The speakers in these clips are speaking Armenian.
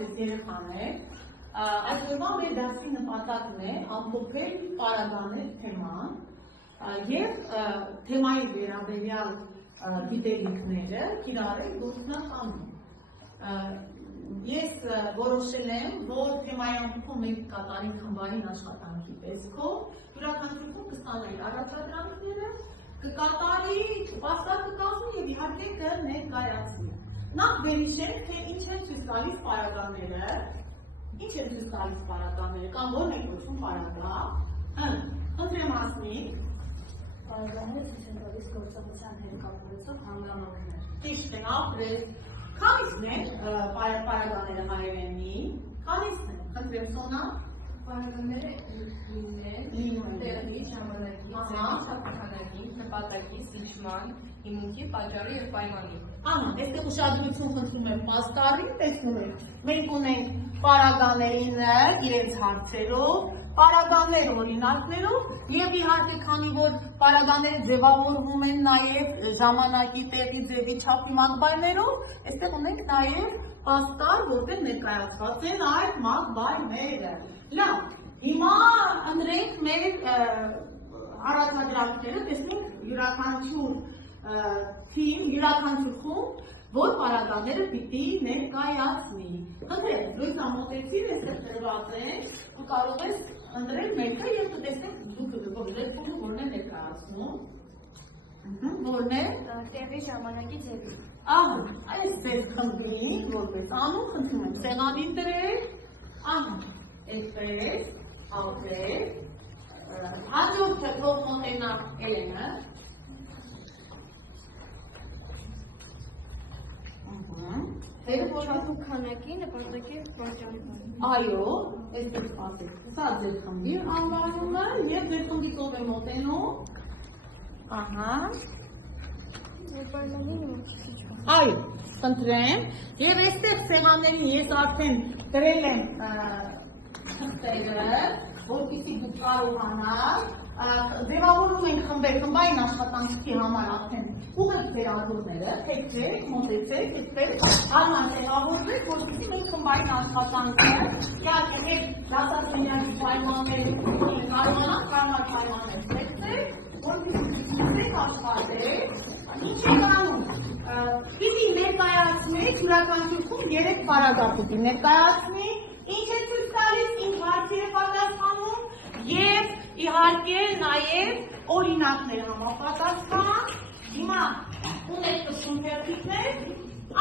ձեզ երեխաներ, այսօրվա մեր դասի նպատակն է ամփոփել պարագաներ թեման եւ թեմայի վերաբերյալ գիտելիքները կիրառել գործնականում։ Ես որոշել եմ, որ թեմայի ամփոփում մենք կատարենք խմբային աշխատանքի տեսքով, յուրաքանչյուրում կստանայի առաջադրանքները, կկատարի, պաստառ կկազմի եւ իհարկե կներկայացնի։ Նախ վերհիշենք, թե ինչ են ցույց տալիս պարագաները, կամ ո՞րն է կոչվում պարագա։ Խնդրեմ ասնիկ։ Պարագաները ցույց են տալիս գործողության հետ կապված հանգամանքներ։ Ճիշտ է, ապրես։ Քանիսն են պարագաները հայերենի։ Քանիսն են, խնդրեմ Սոնա։ Պարագաները լինեն տեղի, ժամանակի, չափանակի, նպատակի, զիջման, հիմունքի, պատճառի եւ պայմանի։ Այստեղ ուշադրություն խնդրում եմ պաստառին, տեսնում եք, մենք ունենք պարագաները իրենց հարցերով, պարագաներ օրինակներով եւ իհարկե քանի որ պարագաները ձևավորվում են նաեւ ժամանակի, տեղի, ձևի, չափի մակբայներով, այստեղ ունենք նաեւ պաստառ, որտեղ ներկայացված են այդ մակբայները։ Լավ, հիմա ընտրենք մեր առաջադրանքները, տեսնենք յուրաքանչյուր թիմ, յուրաքանչյուր խումբ, որ պարագաները պիտի ներկայացնի։ Խնդրեմ, լույս ամոթեցիր, այստեղ դրված են, ու կարող ես ընտրել մեկը եւ կտեսնեք դուք ձեր խումբը որն է ներկայացնում։ Որն է? Տեղի, ժամանակի, ձևի։ Այս ձեր խմբի որպես անուն խնդրում եմ սեղանին դրեք, այդպես, ապրեք, հաջորդը թող մոտենա Էլենը։ Տեղի չափու քանակի, նպատակի պատճառի։ Այո, այսպես ասեք, սա ձեր խմբի անվանումը եւ ձեր խմբից ով է մոտենում։ Այո, խնդրեմ, եւ այստեղ սեղաններին ես արդեն դրել եմ թղթերը, որպեսզի դուք կարողանաք ձևավորում ենք խմբեր, խմբային աշխատանքի համար արդեն ուղղակի ձևավորները, թեքեք, մոտեցեք, այդպես հարմար ձևավորվեք, որպեսզի մենք խմբային աշխատանքը իհարկե մեր դասասենյակի պայմաններում կարողանանք հարմար պայմաններ ստեղծել, որպեսզի դուք աշխատեք, ինչ եք անում, պիտի ներկայացնեք յուրաքանչյուր խումբ 3 պարագա պիտի ներկայացնի, ինչ է ցույց տալիս, ինչ հարցեր է պատասխանում եւ իհարկե նաեւ օրինակներ համապատասխան։ Հիմա ունեք կշում թերթիկներ,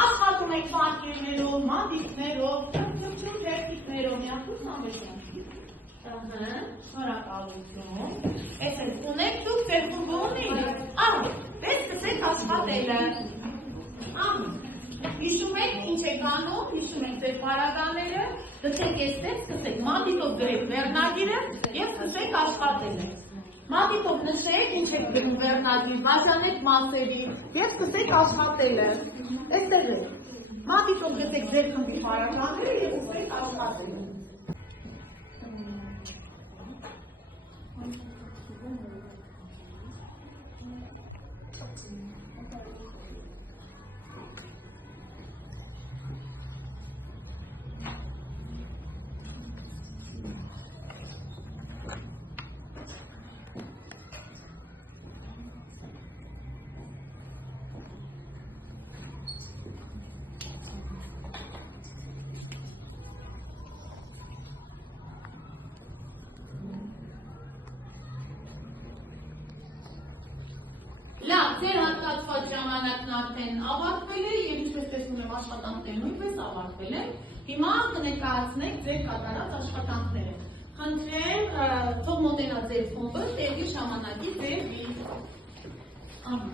աշխատում եք բանկերներով, մանդիքներով, թերթիկներով, միախուս ամեշան։ Շնորհակալություն։ Այսպես ունեք դուք ձեր խումբը ունի։ Դες սկսեք աշխատելը։ Հիշում եք ինչ եք անում, հիշում եք ձեր պարագաները, գցեք այստեղ, սկսեք մատիտով գրեք վերնագիրը եւ սկսեք աշխատելը։ Մատիտով նշեք ինչ եք գրում վերնագիր, բաժանեք մասերի եւ սկսեք աշխատելը։ Այստեղ է։ Մատիտով գցեք ձեր խմբի պարագաները եւ սկսեք աշխատելը։ Լավ, ձեր հատկացված ժամանակն արդեն ավարտվել է եւ ինչպես տեսնում եմ աշխատանքները նույնպես ավարտվել են։ Հիմա կներկայացնեք ձեր կատարած աշխատանքները։ Խնդրեմ, թող մոտենա ձեր խումբը տեղի ժամանակի ձևի։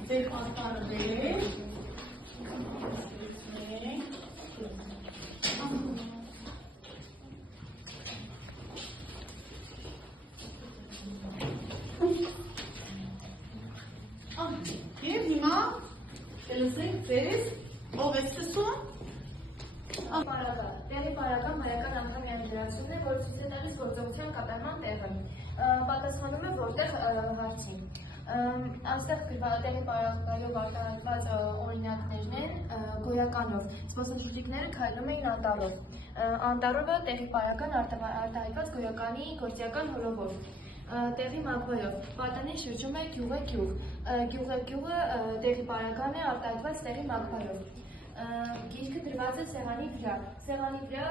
Ձեր պաստառը դրեք։ Եվ հիմա կլսենք ձեզ, ով է սկսում։ Պարագա։ Տեղի պարագան հայական անգամյանի դրացումն է, որ ցույց է տալիս գործողության կատարման տեղը։ Պատասխանում է որտեղ հարցին։ Այստեղ տեղի պարագայով արտահայտված օրինակներն են գոյականով։ Զբոսաշրջիկները քայլում էին անտառով։ Անտառովը տեղի պարագան արտահայտված գոյականի գործիական հոլովով։ Տեղի մակվայով պատանին շրջում է գյուղը գյուղ։ Գյուղը տեղի պարագան է արտահայտված տեղի մակվայով։ Գիրքը դրված է սեղանի վրա։ Սեղանի վրա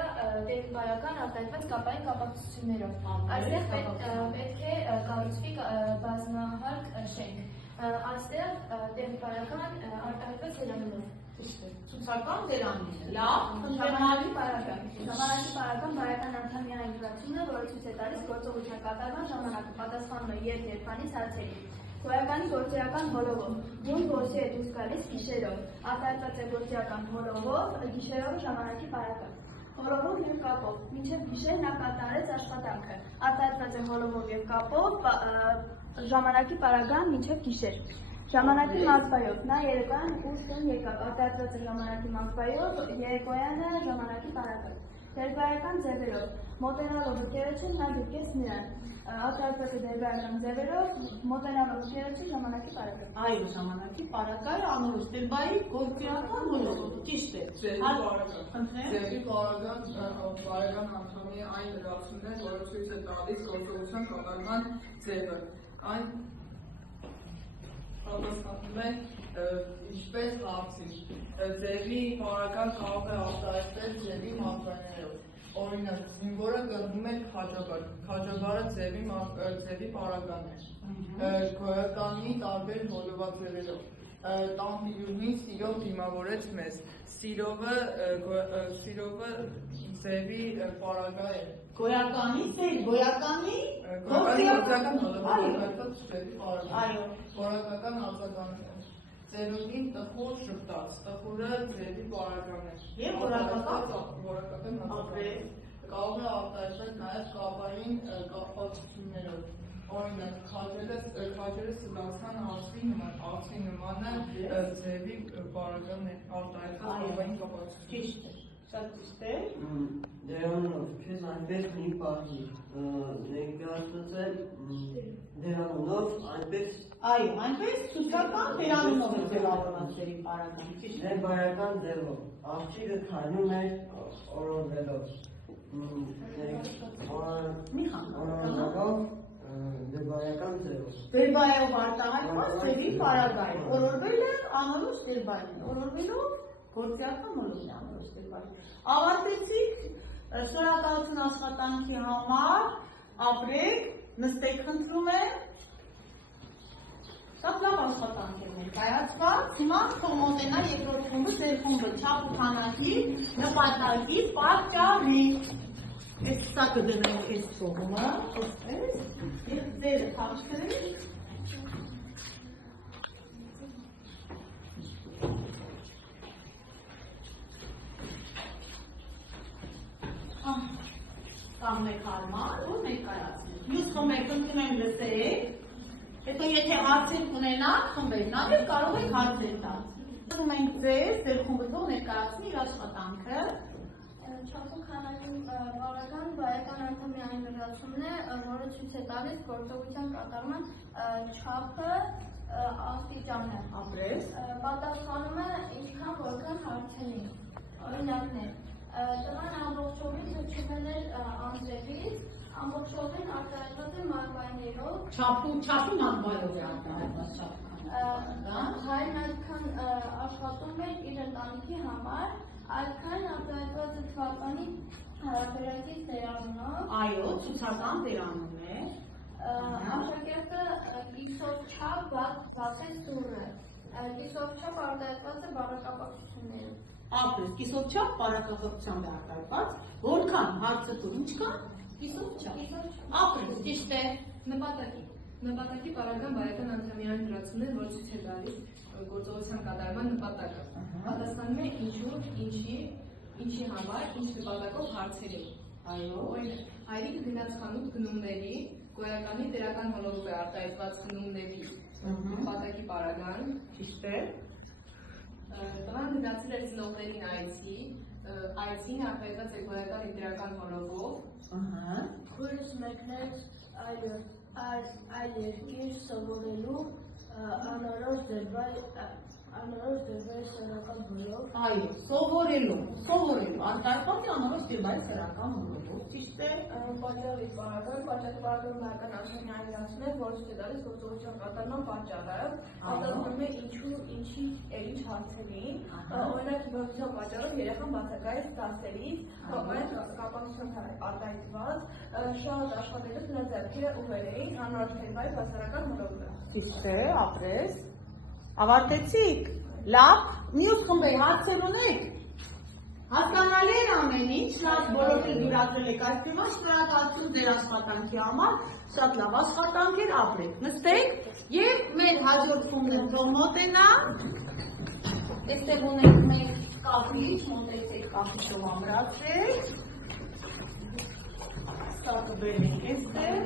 տեղի պարագան արտահայտված կապային կապակցություններով։ Այստեղ պետք է կառուցվի բազմահարկ շենք։ Այստեղ տեղի պարագան արտահայտված սեղանով։ Ցուցական դերանին։ Լավ, Ժամանակի պարագան։ Ժամանակի պարագան բարեկան անդամի այն գրացումն է, որը ցույց է տալիս գործողության կատարման ժամանակը, պատասխանում է երբանից հարցերի։ Գոյականի գործիական հոլովով, բուն որսի է դուրս գալիս գիշերով, արտահայտված է գործիական հոլովով, գիշերով ժամանակի պարագան։ Հոլովով և կապով, մինչև գիշեր նա կատարեց աշխատանքը, արտահայտված է հոլովով և կապով, ժամանակի պարագան մինչև գիշեր։ Ժամանակի մակվայով, նա երեկոյան ուշ տուն եկավ, արտահայտված է ժամանակի մակվայով, երեկոյանը ժամանակի պարագան։ Դերբարական ձևերով, մոտենալով եկեղեցին նա գրկեց նրան, արտահայտված է դերբարական ձևերով, մոտենալով եկեղեցին ժամանակի պարագան։ Այո, ժամանակի պարագայը անորոշ դերբայի գործիական հոլովով, ճիշտ է։ Ձևի պարագան անդամի այն լրացումն է, որը ցույց է տալիս գործողության կատարման ձևը։ Այն պատասխանում է ինչպես հարցին։ Ձևի պարագան կարող է արտահայտվել ձևի մակվայներով։ Օրինակ, զինվորը կռվում է քաջաբար։ Քաջաբարը ձևի պարագան է։ Գոյականի տարբեր հոլովաձևերով։ Տանտիրուհին սիրով դիմավորեց մեզ։ Սիրովը ձևի պարագա է։ Գոյականի սեր, գոյականի գործիական հոլովաձևերով ձևի պարագա։ Այո։ Որակական արձագանք է։ Ձերունին տխուր շփտաց, տխուրը ձևի պարագան է։ Եվ որակական արձագանք։ Կարող է արտահայտվել նաև կապային կապվածություններով։ Օրինակ, քաջերը սլացան արծի նմանը ձևի պարագան է արտահայտված կապային կապվածություն։ Ճիշտ է, շատ ճիշտ է։ Դերանով, քեզ այնպես մի պահի ներկայացված է դերանով, այնպես Այո, այնպես ցուցական դերանունով է ձևավորված ձերի պարագան, ճիշտ է։ ներբարական ձևով, աղջիկը քայլում է օրորվելով, Մի խանգարում։ օրորվելով դերբարական ձևով։ Դերբայով արտահայտված ձևի պարագայը, օրորվել է անորոշ դերբային, օրորվելով գործիական հոլովն է անորոշ դերբային։ Ավարտեցիք, շնորհակալություն աշխատանքի համար, ապրեք, նստեք խնդրում եմ։ Շատ լավ աշխատանք է ներկայացված, հիմա թող մոտենա երկրորդ խումբը, ձեր խումբը չափ ու քանակի, նպատակի, պատճառի։ Այս սա կդնենք այս կողմը, ըսպես, և ձերը թափչրեք։ Կանգնեք հարմար ու ներկայացնեք։ Մյուս խմբեք ընդունում եմ լսեք, հետո եթե հարցեր ունենաք, խմբերն ավելի կարող եք հարցեր տալ։ Ուզում ենք ձեր խումբը թող ներկայացնի իր աշխատանքը։ Չափու քանակի պարագան բարեկան անդամի այն լրացումն է, որը ցույց է տալիս գործողության կատարման չափը, աստիճանը։ Ապրես։ Պատասխանում է ինչքան որքան հարցերի։ Օրինակներ։ Տղան ամբողջովին հրճվել էր անձրևից, ամբողջովին արտահայտված է մակվայներով։ Չափի մակվայով է արտահայտված չափը։ Հայրն այդքան աշխատում էր իր ընտանիքի համար, այդքան արտահայտված է թվականի հարաբերակից դերանունով։ Այո, ցուցական դերանուն է։ Աշակերտը կիսով չափ բացեց դուռը։ Կիսով չափ արտահայտված է բառակապակցություններով։ Ապրես, կիսով չափ պարակապակցությամբ է արտահայտված, որքան հարցը տուր, ինչքան կիսով չափ։ Ապրես, ճիշտ է։ Նպատակի պարագան բարեկան անդամյան լրացումն է, որ ցույց է տալիս գործողության կատարման նպատակը։ Պատասխանում է ինչու, ինչի համար, ինչ նպատակով հարցերի։ Այո։ Օրինակ, հայրիկը գնաց խանութ գնումների, գոյականի դերական հոլովով է արտահայտված գնումների նպատակի պարագան, Ճիշտ է։ տղան գնացել էր ծնողներին այցին արտահայտված է գոյականի դերական հոլովով, Քույրս մեկնեց այլը Այլ երկիր սովորելու անորոշ դեպի սեռական բոլոր Այո, սովորելու, արտահայտված է անորոշ դեպի սեռական բոլոր, ճիշտ է։ Պատճառի պարագան բնական աշխարհի այնրացն է, որը ցույց է տալիս գործողության կատարման պատճառը, պատասխանում է ինչ հարցերին, օրինակ հիվանդության պատճառով երեխան բացակայեց դասերից, օրինակ կապակցության արտահայտված, շատ աշխատելուց նրա ձեռքերը ուղղել էին անորոշ դեպի հասարակական բոլորը։ Ճիշտ է, ապրես։ Ավարտեցիք։ Լավ, մյուս խմբի հարցեր ունեք։ Հասկանալի է ամեն ինչ, լավ բոլորը դուրացել եք այս թեման, շնորհակալություն ձեր աշխատանքի համար, շատ լավ աշխատանք էր, ապրեք, նստեք եւ մեր հաջորդ խումբը թող մոտենա։ Այստեղ ունենք մեր կապիչ, մոտեցեք կապիչով ամրացեք։ Սա կբերենք այստեղ։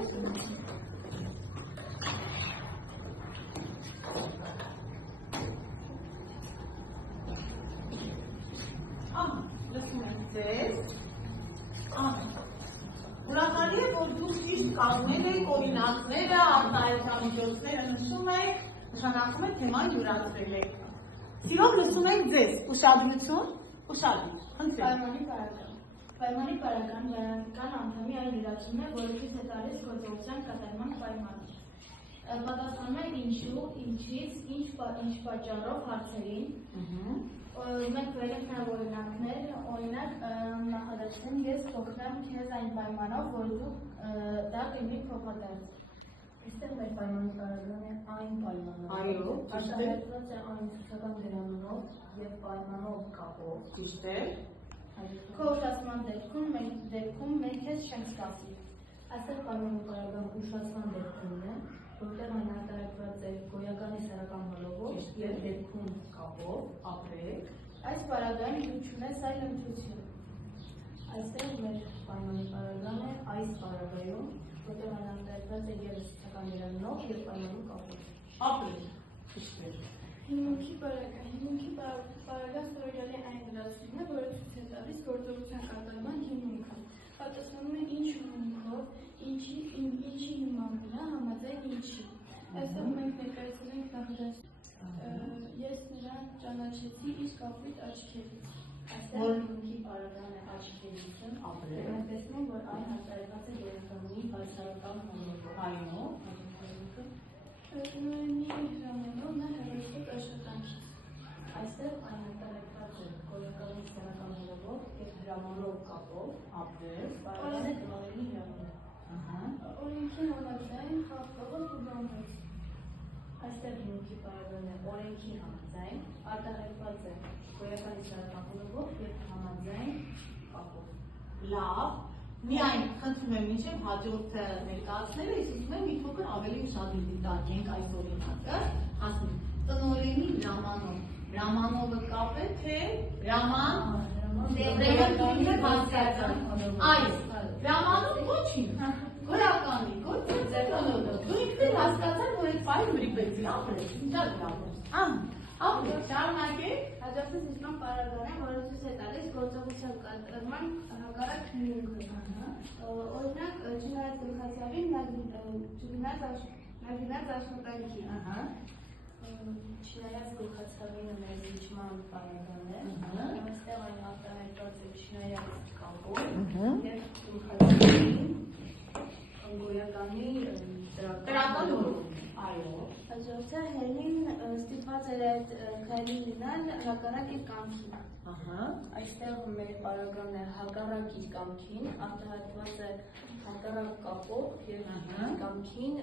Լսում եք ձեզ, ուրախալի է, որ դուք ճիշտ կազմել եք օրինակները, արտահայտամիջոցները նշում եք, նշանակում է թեման յուրացրել եք։ Սիրով լսում եք ձեզ, ուշադրություն, խնդրեմ։ Պայմանի պարագան բնական անդամի այն յուրացումն է, որը ցույց է տալիս գործողության կատարման պայմանը։ Պատասխանում է ինչու, ինչից, ինչ պատճառով հարցերին։ Մենք վերենք նաև օրինակներ, օրինակ նախադասում ես փոխնեմ քեզ այն պայմանով, որ դու դա կլինի փոխադարձ։ Այստեղ մեր պայմանը պարագան է այն պայմանով։ Այո, ճիշտ է։ Արտահայտված է այն ցուցական դերանունով և պայմանով կապով։ Ճիշտ է։ Քո ուշացման դեպքում մենք քեզ չենք սպասի։ Այստեղ պայմանը պարագան ուշացման դեպքումն է, որտեղ այն արտահայտված է գոյականի սեռական հոլովով և դեպքում կապով, ապրեք։ Այս պարագան դու չունես այլ ընտրություն։ Այստեղ մեր պայմանի պարագան է այս պարագայում, որտեղ այն արտահայտված է ևս ցուցական դերանունով և պայմանում կապով։ Ապրեք, ճիշտ է։ Հիմունքի պարագան սովորելի այն լրացումն է, որը ցույց է տալիս գործողության կատարման հիմունքը։ Պատասխանում է ինչ հիմունքով, ինչի հիման վրա համաձայն ինչի։ Այստեղ մենք ներկայացել ենք նախադասություն։ Ես նրան ճանաչեցի իր կապույտ աչքերից։ Այստեղ հիմունքի պարագան է աչքերից, Ապրեք։ մենք տեսնում, որ այն արտահայտված է երեխայի բացառական հոլովով։ Այո։ Ուրեմնի հրամանով նա հեռացվեց աշխատանքից։ Այստեղ այն արտահայտված է գոյականի սեռական հոլովով և հրամանով կապով, Ապրեք։ պարագան է տնօրենի հրամանով։ Օրենքի համաձայն խախտողը կուբանվեց։ Այստեղ հիմունքի պարագան է օրենքի համաձայն, արտահայտված է գոյականի սեռական հոլովով և համաձայն կապով։ Լավ, միայն խնդրում եմ մինչև հաջորդը ներկայացնելը, ես ուզում եմ մի փոքր ավելի ուշադրություն դիտարկենք այս օրինակը, ասում տնօրենի հրամանով, հրամանովը կապ է, թե հրամանով ոչինչ, գոյականի, դու ինքն հասկացար, որ այդ պայմ մրիպեցի, ապրես, ինչա գրավորս, ապրես, շարունակեք, Հաջորդը զիջման պարագան է, որը ցույց է տալիս գործողության կատարման հակառակ հիմունքը։ Օրինակ, չնայած գլխացավին, նագինած աշխատանքի։ Չնայած գլխացավինը մեր զիջման պարագան է, այստեղ այն արտահայտված է չնայած կապով և գլխացավին գոյականի տրական որում, այո, Հաջորդը հերին ստիպված էր այդ քայլին լինել հակառակ իր կամքին։ Այստեղ մեր պարագան է հակառակ իր կամքին, արտահայտված է հակառակ կապով և կամքին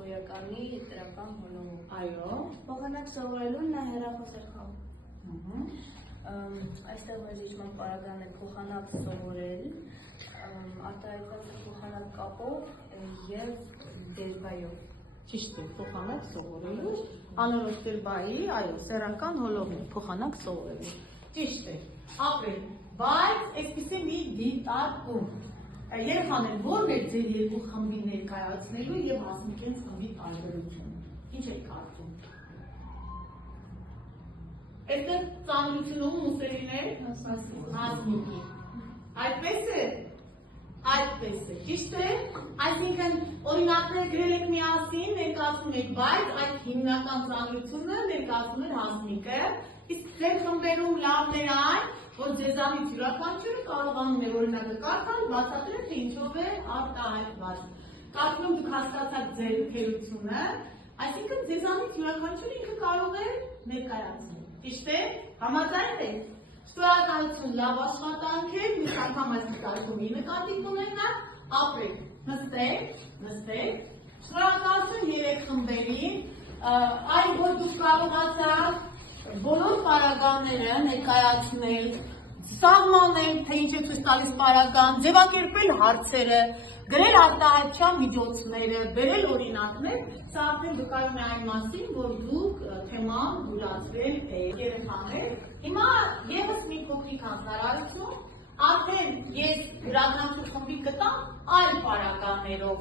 գոյականի տրական հոլովով։ այո, Փոխանակ սովորելուն նա հեռախոս էր խաղում։ Այստեղ մեր զիջման պարագան է փոխանակ սովորել, արտահայտված է փոխանակ կապով և դերբայով։ ճիշտ է, փոխանակ սովորելու, անորոշ դերբայի, այո, սեռական հոլովին, փոխանակ սովորելու, ճիշտ է, ապրել, բայց այսպիսի մի դիտարկում, երեխաներ, ո՞րն է ձեր երկու խմբի ներկայացնելու և հասնենք են խմբի տարբերությունը, ինչ եք կարծում։ Այստեղ ծանրությունում ուսերին է հասնիկի, այդպես է, Ճիշտ է, այսինքն օրինակներ գրել եք միասին, ներկայացնում եք, բայց այդ հիմնական ծանրությունը ներկայացնում է Հասմիկը, իսկ ձեր խմբերում լավն էր այն, որ ձեզանից յուրաքանչյուրը կարողանում է օրինակը կարդալ, բացատրել, թե ինչով է արտահայտված։ Կարծում դուք հասկացաք ձեր թերությունը, այսինքն ձեզանից յուրաքանչյուրը ինքը կարող է ներկայացնել։ Ճիշտ է, համաձայն եք։ Շնորհակալություն, լավ աշխատանք է, մյուս անգամ այս նկատի նկատի կունենաք, ապրեք, նստեք, շնորհակալություն երեք խմբերին, այն որ դուք կարողացաք բոլոր պարագաները ներկայացնել, սահմանել, թե ինչ է ցույց տալիս պարագան, ձևակերպել հարցերը, գրել արտահայտչական միջոցները, բերել օրինակներ, սա արդեն վկայում է այն մասին, որ դուք թեման յուրացրել եք երեխաներ։ Հիմա եւս մի փոքրիկ հանձնարարություն, արդեն ես յուրաքանչյուր խմբի կտամ այլ պարագաներով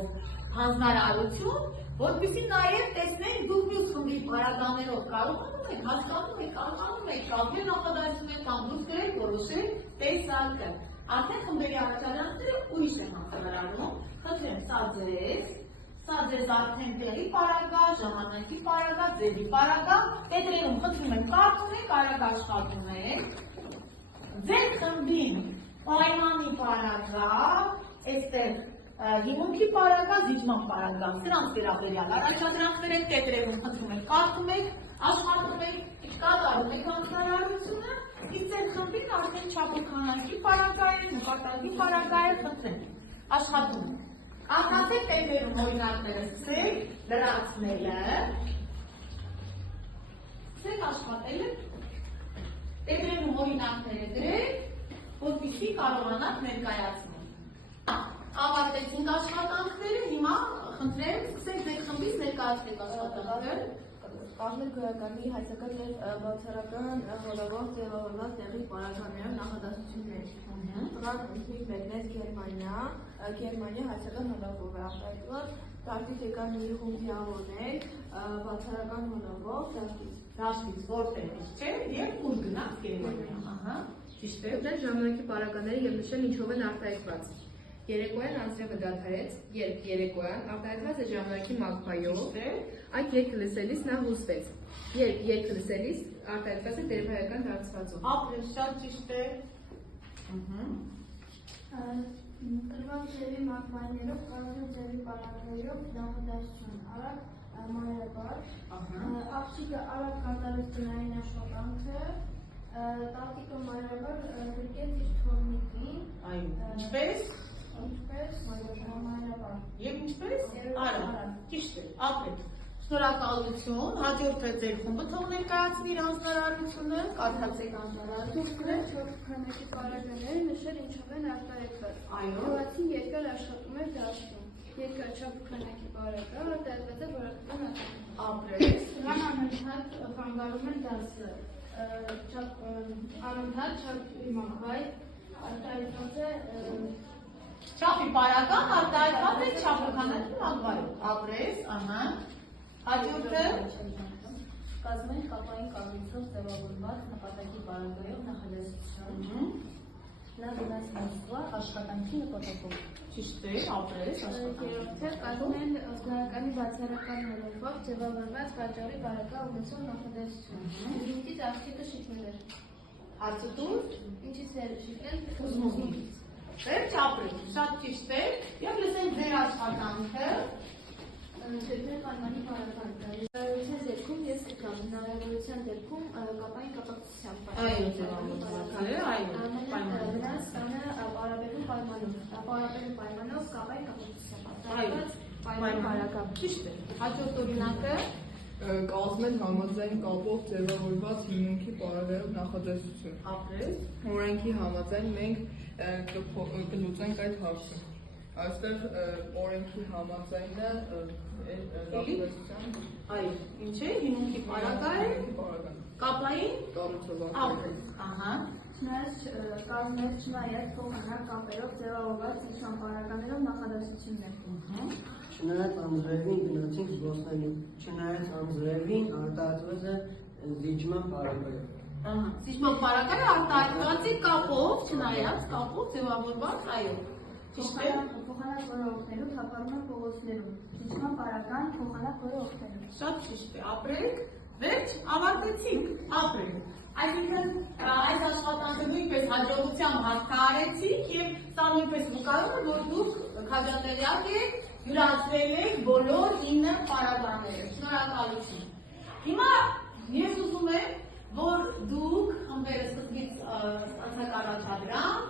հանձնարարություն, որպեսզի նաև տեսնենք դուք մյուս խմբի պարագաներով կարողանում եք, հասկանում եք, կարողանում եք կազմել նախադասություններ կամ դուք գրեք որոշել տեսակը։ Արդեն խմբերի առաջադրանքները ուրիշ են հանձնարարում, խնդրեմ սա ձեզ արդեն տեղի պարագա, ժամանակի պարագա, ձևի պարագա, պետրերում խնդրում եմ կարդում եք, արագ աշխատում եք, ձեր խմբին պայմանի պարագա, այստեղ հիմունքի պարագա, զիջման պարագա, սրանց վերաբերյալ առաջադրանքներ եք, պետրերում խնդրում եք, կարդում եք, աշխատում եք, կատարում եք հանձնարարությունը, իսկ ձեր խմբին արդեն չափուկանակի պարագա է, նկատակի պարագա է, խնդրեմ, աշխատում եք։ Արտասեք պետրերում օրինակները սկսեք, լրացնելը, սկսեք աշխատելը, պետրերում օրինակները դրեք, որպեսզի կարողանաք ներկայացնել։ Ավարտեցինք աշխատանքները, հիմա խնդրեմ, սկսեք ձեր խմբից ներկայացնեք աշխատանքը։ Կազմել գոյականի հայցական և բացառական հոլովով ձևավորված տեղի պարագաներով նախադասություններ։ Ֆրանկ ինքնիկ մեկնեց Գերմանիա հայցական հոլովով է արտահայտված, դաշտից եկան մի խումբ ձևավորներ, բացառական հոլովով Դաշտից որտեղից չէ, և ուր գնաց Գերմանիա, ճիշտ է։ Ձեր ժամանակի պարագաները և նշել ինչով են արտահայտված։ Երեկոյան անձրևը դադարեց, երբ երեկոյան արտահայտված է ժամանակի մագբայով, այդ երգը լսելիս նա հուզվեց, երբ երգը լսելիս արտահայտված է տերևայական դարձվածով։ Ապրես, շատ ճիշտ է։ Տրված ձևի մագբայներով, կարծել ձևի պարագներով, նախադասություն, արագ մանրեպար, աղջիկը արագ կատարեց տնային աշխատանքը, տատիկը մանրեպար գրկեց իր թորնիկին, Ինչպես։ մանրեպար։ Եվ ինչպես։ Արագ, ճիշտ է, ապրեք։ Շնորհակալություն, հաջորդը ձեր խումբը թող ներկայացնի իր հանձնարարությունը, կարդացեք հանձնարարությունը։ Չափուկանակի պարագաները նշել ինչով են արտահայտված։ Այո։ Գյուղացին երկար աշխատում էր դաշտում։ Երկար չափուկանակի պարագա արտահայտված է որակական արտահայտում։ Ապրես։ Նրան անընդհատ խանգարում էր դասը։ Անընդհատ չափի մահվայ արտահայտված է Չափի պարագան արտահայտված է չափուկանակի մագվայով։ Ապրես, Հաջորդը կազմել կապային կառույցով ձևավորված նպատակի պարագայով նախադասություն։ Նա գնաց Մոսկվա աշխատանքի նպատակով։ ճիշտ է, ապրես, Երրորդը կազմել զգայականի բացառական հոլովով ձևավորված պատճառի պարագա ունեցող նախադասություն։ Ինքից աղջիկը շիճվել էր։ հարցը դուր, Ինչից էր շիճել։ ուզմունքից։ Վերջ ապրեք, շատ ճիշտ է, և լսենք ձեր աշխատանքը։ Ձեր պայմանի պարագան։ Հնարավորության դեպքում ես կգամ, հնարավորության դեպքում կապային կապակցությամբ։ Այո, ձևավորված է, այո, պայմանը։ Նրանց տանը պարաբերում պայմանով, պարաբերում պայմանով կապային կապակցությամբ։ Այո, Պայմանի պարագա։ ճիշտ է, հաջորդ օրինակը, Կազմել համաձայն կապով ձևավորված հիմունքի պարագայով նախադասություն։ ապրես, Օրենքի համաձայն մենք կլուծենք այդ հարցը։ Այստեղ օրենքի համաձայնը նախադասության այո, ինչ է, հիմունքի պարագա է, կապային, կառուցողական։ ապրես, Չնայած փոխանակ կապերով ձևավորված իշխան պարագաներով նախադասություններ։ Չնայած անձրևին գնացինք զբոսնելու, չնայած անձրևին արտահայտված է զիջման պարագայով։ Զիջման պարագայը արտահայտված է կապով, չնայած կապով ձևավորված, այո, ճիշտ է։ Փոխանակ որը օգնելու թափառում է փողոցներում։ Ճիշտման բարական փոխանակ որը օգնելու։ Շատ ճիշտ է, ապրեք, վերջ, ավարտեցինք, ապրեք։ Այսինքն այս աշխատանքը նույնպես հաջողությամբ հաղթահարեցիք եւ սա նույնպես վկայում է, որ դուք քաջատեղյակ եք, յուրացրել եք բոլոր 9 պարագաները։ Շնորհակալություն։ Հիմա ես ուզում եմ, որ դուք խմբերը սկզբից անցեք առաջադրան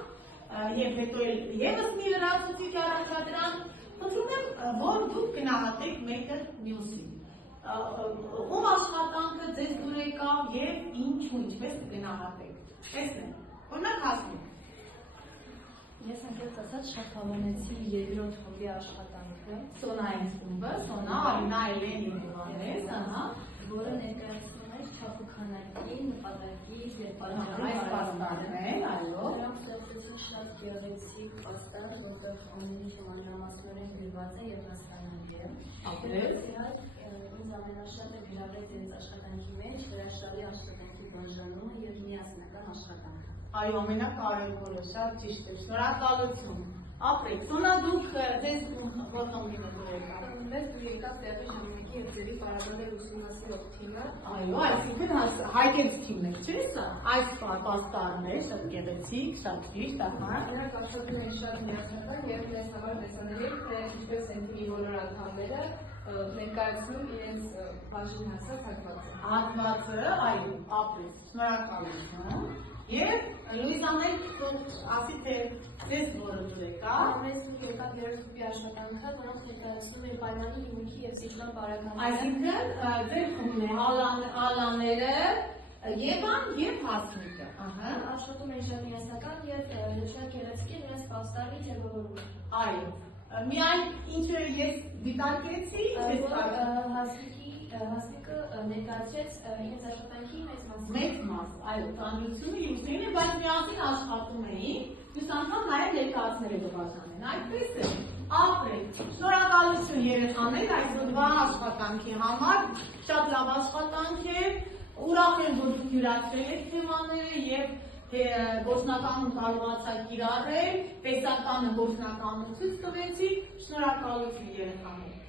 եւ հետո եւս մի լրացուցիչ առաջադրան, խնդրում եմ, որ դուք գնահատեք մեկը մյուսին։ Ում աշխատանքը ձեզ դուր եկավ եւ ինչու, ինչպես կգնահատեք։ Տեսնենք։ Օրինակ Հասմիկ։ Ես անկեղծ ասած շատ հավանեցի երկրորդ խմբի աշխատանքը, Սոնային խումբը, Սոնա, Արինա, Էլեն եւ Հովհաննես, ահա, որը ներկայացնում էր չափուքանակի, նպատակի եւ այս պաստառն է, այո։ Նրանք ստեղծեցին շատ գեղեցիկ պաստառ, որտեղ ամեն ինչ մանրամասնորեն գրված է եւ հասկանալի է։ Ապրես։ Ինձ ամենաշատը գրավել ձեր աշխատանքի մեջ հրաշալի աշխատանքի բաժանումը եւ միասնական աշխատանքը։ Այո, ամենակարևորը, շատ ճիշտ է, շնորհակալություն։ Ապրեք, Սոնա դուք ձեզ որ խմբին եք։ Մեզ դու եկավ տեղի ժամանակի եւ ձերի պարագաներ ուսումնասիրող թիմը։ Այո, այսինքն հայկերս թիմն է, չէ՞ սա։ Այս պաստառն է, շատ գեղեցիկ, շատ ճիշտ, ահա։ Նրանք աշխատում են շատ միասնական եւ մեզ համար տեսանելի է, թե ինչպես են թիմի բոլոր անդամները ներկայացնում իրենց բաժին հասած Հատվածը, այո, ապրես, շնորհակալություն։ Եվ Լուիզանեն ասի թե ձեզ որը դուր եկա։ Մեզ եկավ երրորդի աշխատանքը, որոնք ներկայացնում են պայմանի հիմունքի եւ սիճման բարականները։ Այսինքն ձեր խմբն է Ալաները, Եվան եւ Հասմիկը։ Ահա։ Աշխատում են շատ միասնական եւ շատ գեղեցիկ է նրանց պաստառի ձևավորումը։ Այո։ Միայն ինչը ես դիտարկեցի, Հասմիկը ներկայացրեց իրենց աշխատանքի մեծ մասը։ մեծ մաս, այո, ծանրությունը ուսին է, բայց միասին աշխատում էին, մյուս անգամ նաև ներկայացնել է բաժանեն, այդպես է, ապրեք, շնորհակալություն երեխաներ այսօրվա աշխատանքի համար, շատ լավ աշխատանք է, ուրախ եմ, որ դուք յուրացրել եք թեմաները եւ գործնականում կարողացաք կիրառել, տեսականը գործնականում ցույց տվեցիք, շնորհակալություն երեխաներ։